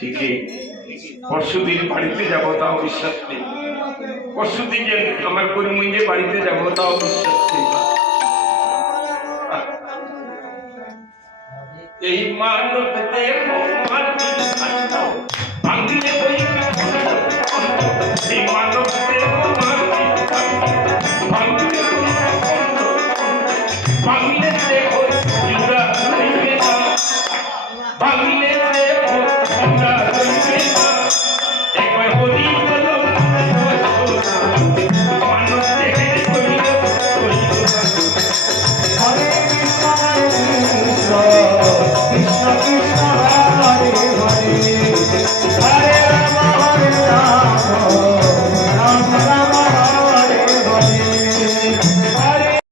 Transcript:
ঠিকই পরশুদিন বাড়িতে যাব তাও বিশ্বাস নেই, পরশুদিন যে আমার করিমগঞ্জে বাড়িতে যাব তাও বিশ্বাস নেই। এই মানব দেহ ভাঙিলে এই মানব দেহ ভাঙিলে ভাঙিলে দেহ ভাঙিলে দেহ একবার হরি বল মানব দেহে হরে কৃষ্ণ কৃষ্ণ কৃষ্ণ কৃষ্ণ